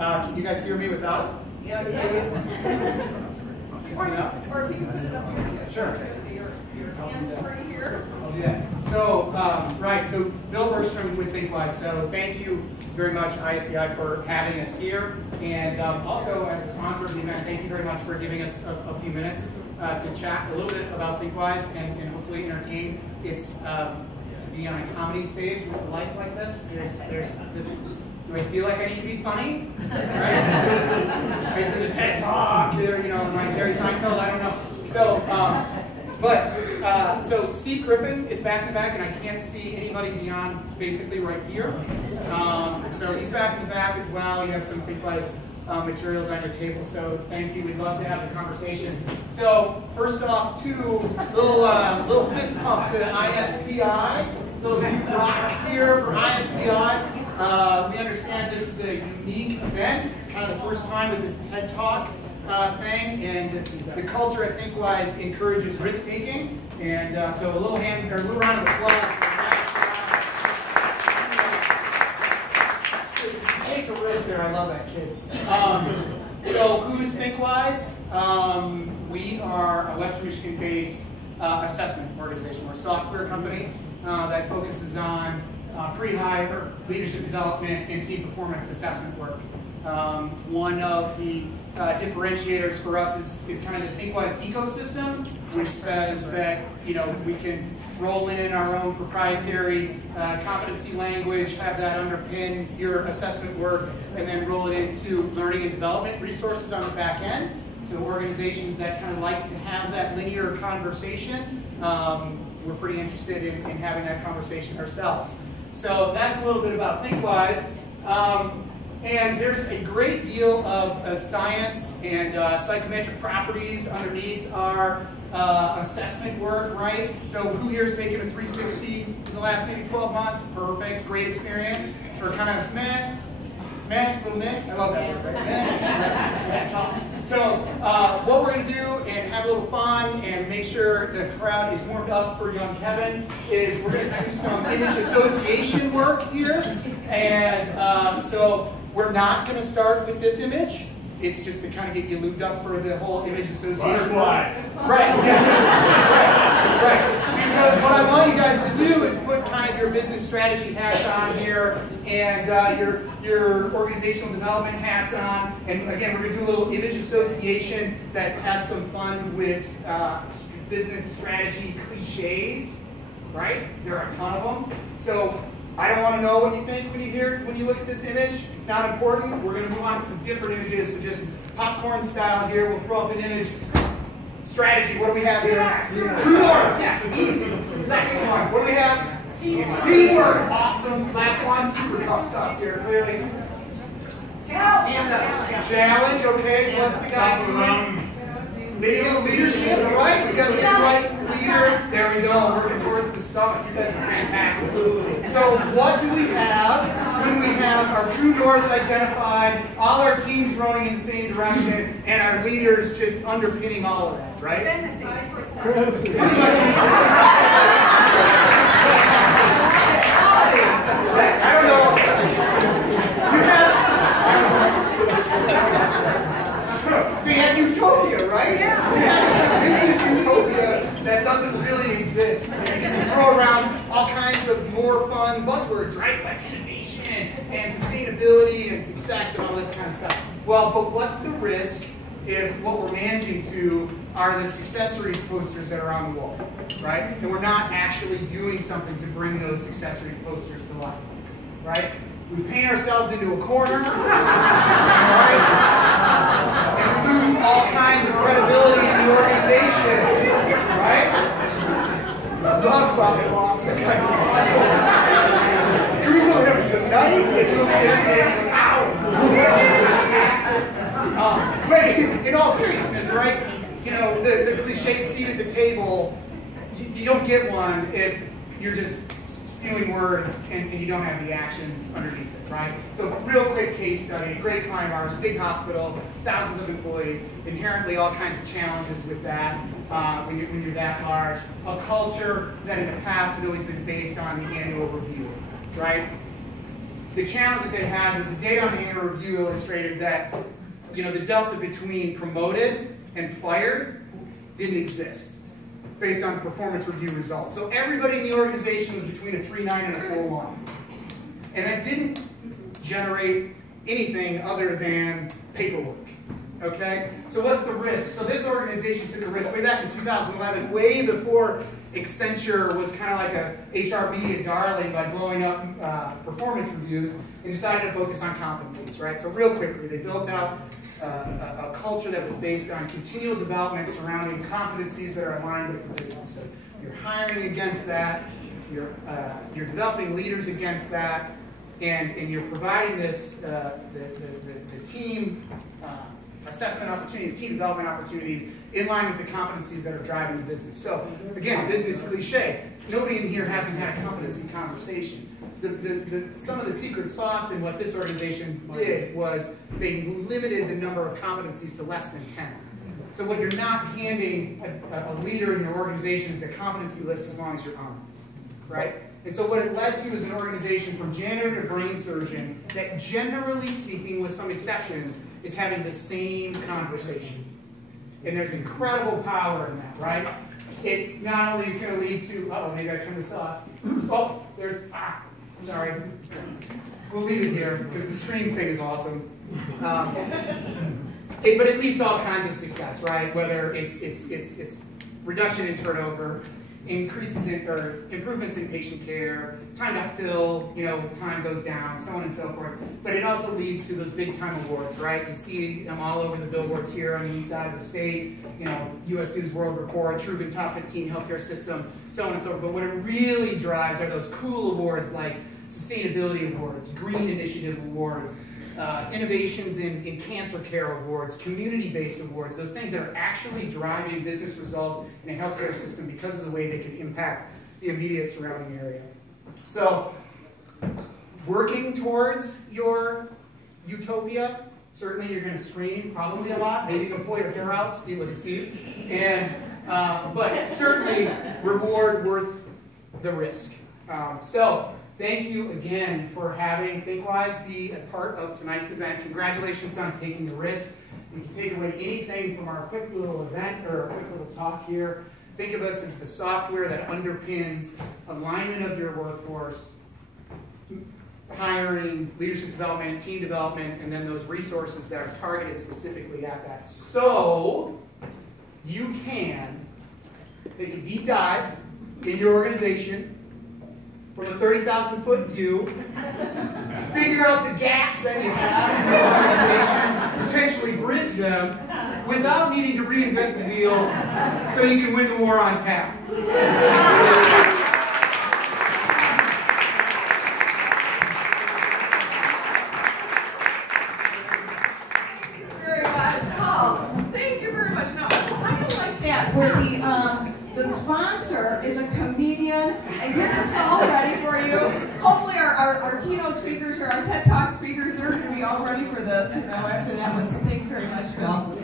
Can you guys hear me without it? Yeah. Or if you can put it up here. Sure. Your hands free here. I'll do that. So, right, so Bill Bergstrom with ThinkWise. So thank you very much, ISPI, for having us here. And also, as a sponsor of the event, thank you very much for giving us a few minutes to chat a little bit about ThinkWise and hopefully entertain. It's to be on a comedy stage with lights like this. There's this. Do I feel like I need to be funny? Right? Is it a TED Talk? Or, my Jerry Seinfeld? I don't know. So, so Steve Griffin is back to back, and I can't see anybody beyond basically right here. So he's back in the back as well. You have some ThinkWise materials on your table, so thank you. We'd love to have the conversation. So first off, little fist pump to ISPI. Little rock here for ISPI. We understand this is a unique event, kind of the first time with this TED Talk thing, and the culture at ThinkWise encourages risk taking, and so a little round of applause. Take a risk there. I love that kid. So who's ThinkWise? We are a Western Michigan-based assessment organization. We're a software company that focuses on pre-hire, leadership development, and team performance assessment work. One of the differentiators for us is kind of the ThinkWise ecosystem, which says that we can roll in our own proprietary competency language, have that underpin your assessment work, and then roll it into learning and development resources on the back end. So organizations that kind of like to have that linear conversation, we're pretty interested in having that conversation ourselves. So that's a little bit about ThinkWise. And there's a great deal of science and psychometric properties underneath our assessment work, right? So who here's taken a 360 in the last maybe 12 months? Perfect, great experience. Or kind of meh, little meh? I love that word, right? That's awesome. So what we're going to do, and have a little fun, and make sure the crowd is warmed up for young Kevin, is we're going to do some image association work here. And so we're not going to start with this image. It's just to kind of get you lubed up for the whole image association. Right, yeah. right. Because what I want you guys to do is put kind of your business strategy hats on here, and your organizational development hats on. And again, we're going to do a little image association that has some fun with business strategy cliches, right? There are a ton of them. So I don't want to know what you think when you look at this image. It's not important. We're going to move on to some different images. So just popcorn style here. We'll throw up an image. Strategy. What do we have here? True north. Yes, easy. Second one. What do we have? Teamwork. Awesome. Last one. Super tough stuff here. Clearly. Challenge. Okay. What's the guy doing? Maybe a little leadership, right? We got to get the right leader. There we go, working towards the summit. You guys are fantastic. So what do we have when we have our true north identified, all our teams running in the same direction, and our leaders just underpinning all of that, right? I don't know. You have so you have utopia, right? Yeah. We have this business utopia that doesn't really exist. And you can throw around all kinds of more fun buzzwords, right? Like innovation and sustainability and success and all this kind of stuff. Well, but what's the risk if what we're managing to are the successories posters that are on the wall, right? And we're not actually doing something to bring those successories posters to life, right? We paint ourselves into a corner, right? And we lose all kinds of credibility in the organization, right? Love profit loss. That guy's awesome. Google him tonight, and you'll be entertained. But in all seriousness, right? The cliched seat at the table, you don't get one if you're just spewing words and you don't have the actions underneath it, right? So real quick case study, great client of ours, big hospital, thousands of employees, inherently all kinds of challenges with that when you're that large. A culture that in the past had always been based on the annual review, right? the challenge that they had was the data on the annual review illustrated that, the delta between promoted and fired didn't exist based on performance review results. So everybody in the organization was between a 3.9 and a 4.1. And that didn't generate anything other than paperwork. Okay? So what's the risk? So this organization took a risk way back in 2011, way before Accenture was kind of like a HR media darling by blowing up performance reviews, and decided to focus on competencies, right? So real quickly, they built out a culture that was based on continual development surrounding competencies that are aligned with the business. So you're hiring against that, you're developing leaders against that, and you're providing this the team assessment opportunities, team development opportunities in line with the competencies that are driving the business. So again, business cliche. Nobody in here hasn't had a competency conversation. Some of the secret sauce in what this organization did was they limited the number of competencies to less than 10. So what you're not handing a leader in your organization is a competency list as long as you're on it, right? And so what it led to is an organization from janitor to brain surgeon that, generally speaking, with some exceptions, is having the same conversation. And there's incredible power in that, right? It not only is going to lead to, uh-oh, maybe I turn this off. Oh, sorry. We'll leave it here because the screen thing is awesome. But it leads to all kinds of success, right? Whether it's reduction in turnover, increases in or improvements in patient care, time to fill, time goes down, so on and so forth. But it also leads to those big time awards, right? You see them all over the billboards here on the east side of the state. U.S. News World Report, Truman Top 15 Healthcare System, so on and so forth. But what it really drives are those cool awards like Sustainability Awards, Green Initiative Awards, innovations in cancer care awards, community-based awards, those things that are actually driving business results in a healthcare system because of the way they can impact the immediate surrounding area. So, working towards your utopia, certainly you're going to scream probably a lot, maybe even pull your hair out, look at Steve, and, but certainly reward worth the risk. Thank you again for having ThinkWise be a part of tonight's event. Congratulations on taking the risk. You can take away anything from our quick little event or our quick little talk here. Think of us as the software that underpins alignment of your workforce, hiring, leadership development, team development, and then those resources that are targeted specifically at that. So you can take a deep dive in your organization from a 30,000-foot view, figure out the gaps that you have in your organization, potentially bridge them, without needing to reinvent the wheel so you can win the war on tap. Very much. Oh, thank you very much. Now, I like that where the sponsor is a comedian and gets us all ready for you. Hopefully our keynote speakers or our TED Talk speakers, they're going to be all ready for this, after that one. So thanks very much, Bill.